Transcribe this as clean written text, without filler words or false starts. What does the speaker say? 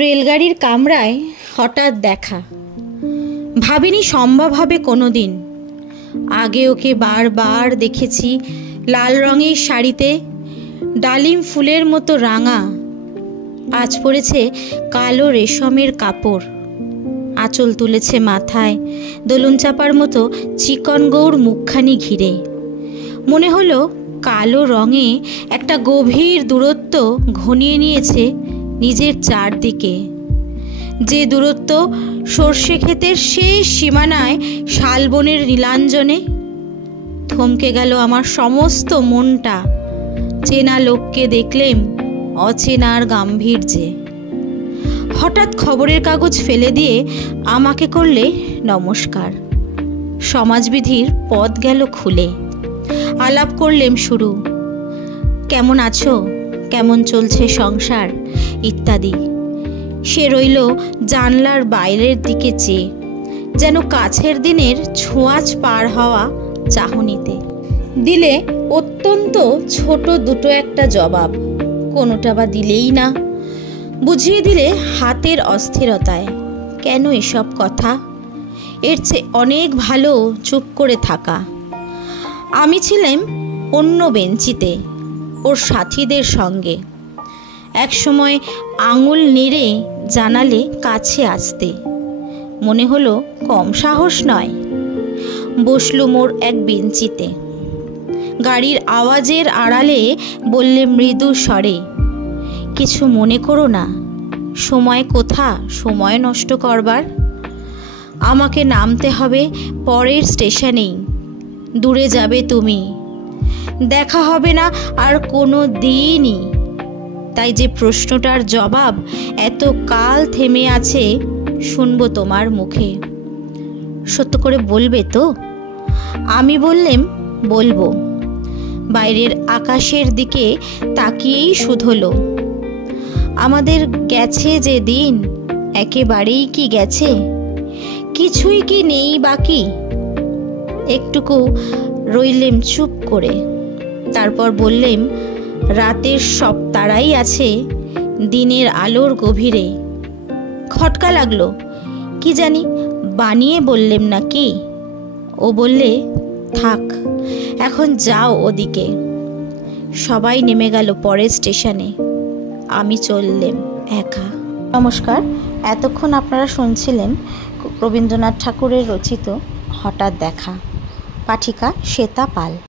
রেলগাড়ির কামরায় হঠাৎ দেখা, ভাবিনি সম্ভব হবে কোনো দিন। আগে ওকে বারবার দেখেছি লাল রঙের শাড়িতে, ডালিম ফুলের মতো রাঙা। আজ পরেছে কালো রেশমের কাপড়, আঁচল তুলেছে মাথায়, দোলন চাপার মতো চিকন গৌর মুখখানি ঘিরে। মনে হলো কালো রঙে একটা গভীর দূরত্ব ঘনিয়ে নিয়েছে নিজের চারদিকে, যে দূরত্ব সর্ষে ক্ষেতের শেষ সীমানায় শালবনের নীলাঞ্জনে। থমকে গেল আমার সমস্ত মনটা, চেনা লোককে দেখলেম অচেনার গাম্ভীর্যে। হঠাৎ খবরের কাগজ ফেলে দিয়ে আমাকে করলে নমস্কার। সমাজবিধির পথ গেল খুলে, আলাপ করলেম শুরু। কেমন আছো, কেমন চলছে সংসার ইত্যাদি। সে রইল জানলার বাইরের দিকে চেয়ে, যেন কাছের দিনের ছোঁয়াচ পার হওয়া চাহনিতে। দিলে অত্যন্ত ছোট দুটো একটা জবাব, কোনোটা বা দিলেই না। বুঝিয়ে দিলে হাতের অস্থিরতায়, কেন এসব কথা, এর চেয়ে অনেক ভালো চুপ করে থাকা। আমি ছিলাম অন্য বেঞ্চিতে ওর সাথীদের সঙ্গে। একসময় আঙুল নেড়ে জানালে কাছে আসতে, মনে হলো কম সাহস নয়। বসলুম ওর এক বেঞ্চিতে। গাড়ির আওয়াজের আড়ালে বললে মৃদু স্বরে, কিছু মনে করো না, সময় কোথা সময় নষ্ট করবার। আমাকে নামতে হবে পরের স্টেশনেই, দূরে যাবে তুমি, দেখা হবে না আর কোনো দিনই। তাই যে প্রশ্নটার জবাব এত কাল থেমে আছে, শুনবো তোমার মুখে। সত্য করে বলবে তো? আমি বললেম বলবো। বাইরের আকাশের দিকে তাকিয়েই শুধলো, আমাদের গেছে যে দিন একেবারেই কি গেছে, কিছুই কি নেই বাকি। একটুকু রইলেম চুপ করে, তারপর বললেম, রাতের সব তারাই আছে দিনের আলোর গভীরে। খটকা লাগলো, কি জানি বানিয়ে বললেম নাকি। ও বললে, থাক এখন যাও ওদিকে। সবাই নেমে গেল পরের স্টেশনে, আমি চললেম একা। নমস্কার, এতক্ষণ আপনারা শুনছিলেন রবীন্দ্রনাথ ঠাকুরের রচিত হঠাৎ দেখা। পাঠিকা শ্বেতা পাল।